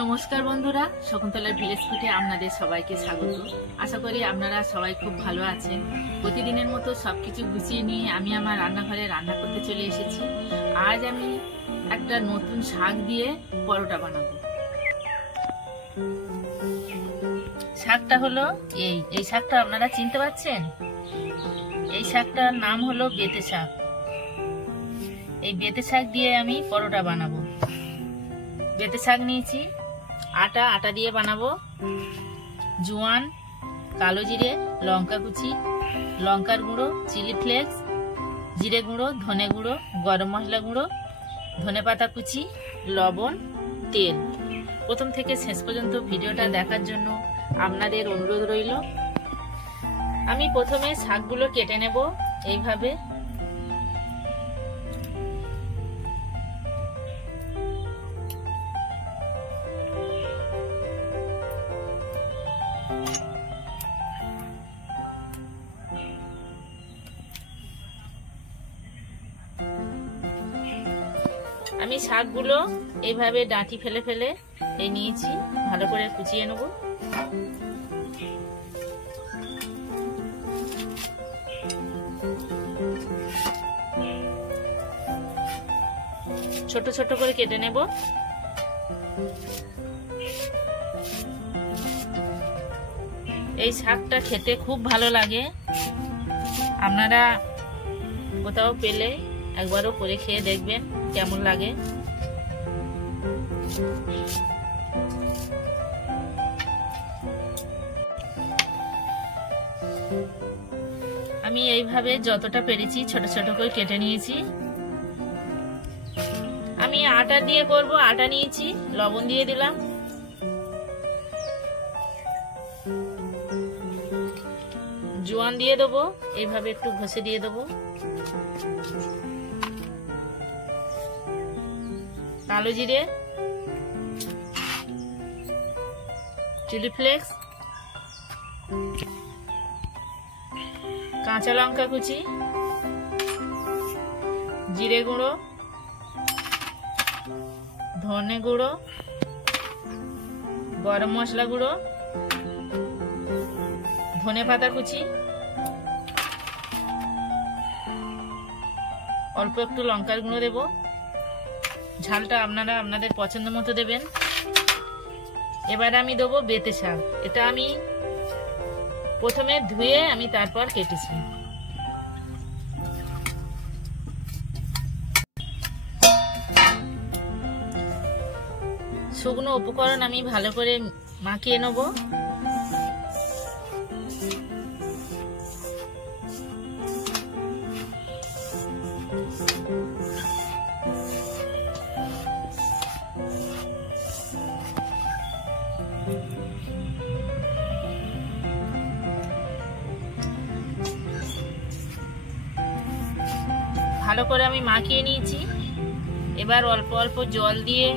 নমস্কার বন্ধুরা, শকুন্তলার ভিলেজ ফুডে আপনাদের সবাইকে স্বাগত। আশা করি আপনারা সবাই খুব ভালো আছেন। প্রতিদিনের মতো সবকিছু গুছিয়ে নিয়ে আমি আমার রান্নাঘরে রান্না করতে চলে এসেছি। আজ আমি একটা নতুন শাক দিয়ে পরোটা বানাবো। শাকটা হলো এই শাকটা আপনারা চিনতে পারছেন? এই শাকটার নাম হলো বেতে শাক। এই বেতে শাক দিয়ে আমি পরোটা বানাবো। বেতে শাক নিয়েছি, আটা দিয়ে বানাবো। জোয়ান, কালো জিরে, লঙ্কা কুচি, লঙ্কার গুঁড়ো, চিলি ফ্লেক্স, জিরে গুঁড়ো, ধনে গুঁড়ো, গরম মশলা গুঁড়ো, ধনে পাতা কুচি, লবণ, তেল। প্রথম থেকে শেষ পর্যন্ত ভিডিওটা দেখার জন্য আপনাদের অনুরোধ রইল। আমি প্রথমে শাকগুলো কেটে নেব এইভাবে। আমি শাকগুলো এইভাবে ডাঁটি ফেলে ফেলে নিয়েছি, ভালো করে কুচিয়ে নেব। ছোট ছোট করে কেটে নেব। এই শাকটা খেতে খুব ভালো লাগে। আপনারা কোথাও পেলে একবারও করে খেয়ে দেখবেন কেমন লাগে। আমি এইভাবে যতটা পেরেছি ছোট ছোট করে কেটে নিয়েছি। আমি আটা দিয়ে করব, আটা নিয়েছি, লবণ দিয়ে দিলাম। জোয়ান দিয়ে দেবো, এইভাবে একটু ঘষে দিয়ে দেবো। কালো জিরে, চিলি ফ্লেক্স, কাঁচা লঙ্কা কুচি, জিরে গুঁড়ো, ধনে গুঁড়ো, গরম মশলা গুঁড়ো, ধনে পাতা কুচি, অল্প একটু লঙ্কার গুঁড়ো দেব। ঝালটা আপনারা আপনাদের পছন্দ মতো দেবেন। এবার আমি দেবো বেতে শাক। এটা আমি প্রথমে ধুয়ে আমি তারপর কেটেছি। শুকনো উপকরণ আমি ভালো করে মাখিয়ে নেব। ভালো করে আমি মাখিয়ে নিয়েছি। এবার অল্প অল্প জল দিয়ে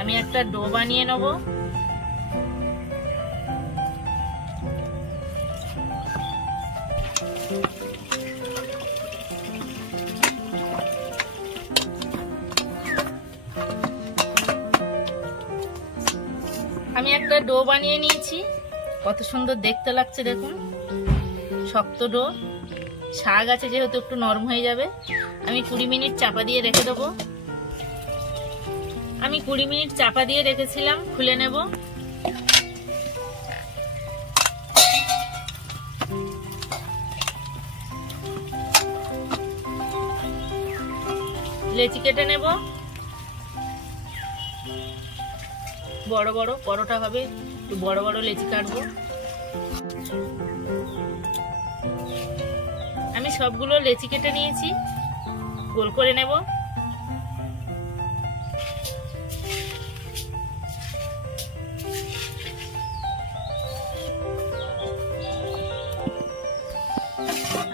আমি একটা ডো বানিয়ে নেব। আমি একটা ডো বানিয়ে নিয়েছি। কত সুন্দর দেখতে লাগছে দেখুন, শক্ত ডো। শাক আছে যেহেতু একটু নরম হয়ে যাবে। আমি 20 মিনিট চাপা দিয়ে রেখে দেবো। আমি 20 মিনিট চাপা দিয়ে রেখেছিলাম, খুলে নেব। লেচি কেটে নেব। বড় বড় পরোটা হবে, একটু বড় বড় লেচি কাটবো। আমি সবগুলো লেচি কেটে নিয়েছি, গোল করে নেব।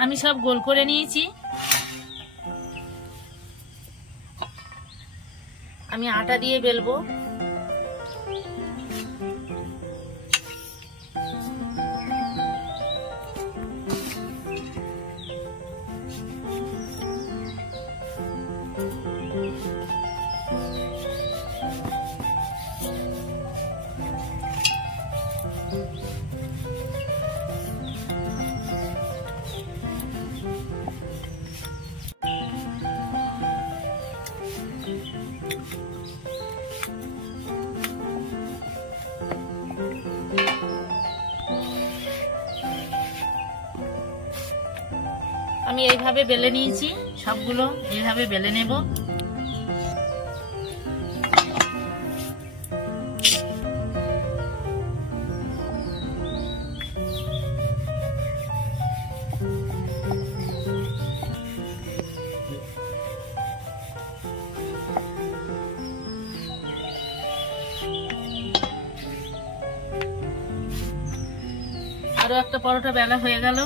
আমি সব গোল করে নিয়েছি। আমি আটা দিয়ে বেলবো। আমি এইভাবে বেলে নিয়েছি, সবগুলো এইভাবে বেলে নেব। আরো একটা পরোটা বেলা হয়ে গেল।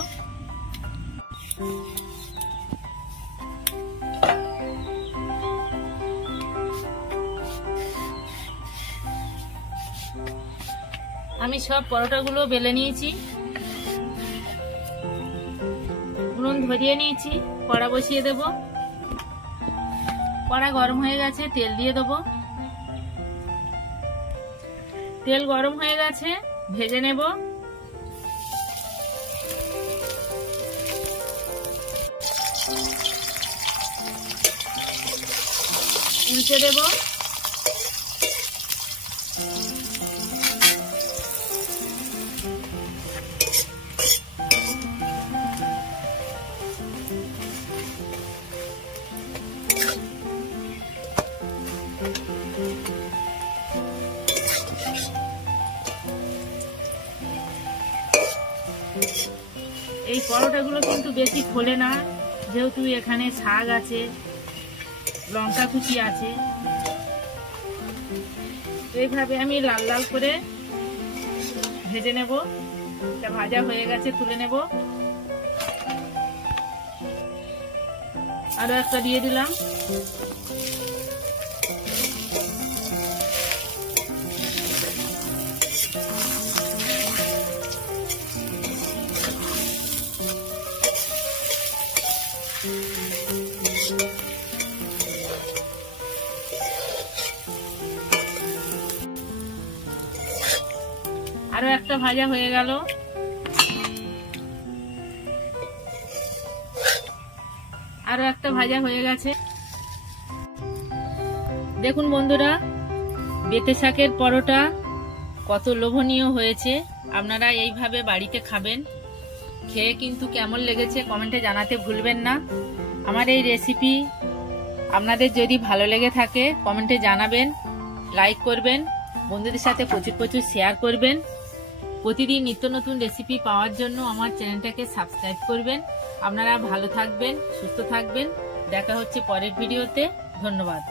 আমি সব পরোটাগুলো বেলে নিয়েছি, উনুন ধরিয়ে নিয়েছি, কড়া বসিয়ে দেব। কড়া গরম হয়ে গেছে, তেল দিয়ে দেব। তেল গরম হয়ে গেছে, ভেজে নেব। উল্টে দেব। এই পরোটাগুলো কিন্তু বেশি খোলে না, যেহেতু এখানে শাক আছে, লঙ্কা কুচি আছে। এইভাবে আমি লাল লাল করে ভেজে নেব। এটা ভাজা হয়ে গেছে, তুলে নেব। আরো একটা দিয়ে দিলাম। আরো একটা ভাজা হয়ে গেল। আরো একটা ভাজা হয়ে গেছে। দেখুন বন্ধুরা, বেতে শাকের পরোটা কত লোভনীয় হয়েছে। আপনারা এইভাবে বাড়িতে খাবেন। খেয়ে কিন্তু কেমন লেগেছে কমেন্টে জানাতে ভুলবেন না। আমার এই রেসিপি আপনাদের যদি ভালো লেগে থাকে কমেন্টে জানাবেন, লাইক করবেন, বন্ধুদের সাথে প্রচুর প্রচুর শেয়ার করবেন। প্রতিদিন নিত্য নতুন রেসিপি পাওয়ার জন্য আমার চ্যানেলটাকে সাবস্ক্রাইব করবেন। আপনারা ভালো থাকবেন, সুস্থ থাকবেন। দেখা হচ্ছে পরের ভিডিওতে। ধন্যবাদ।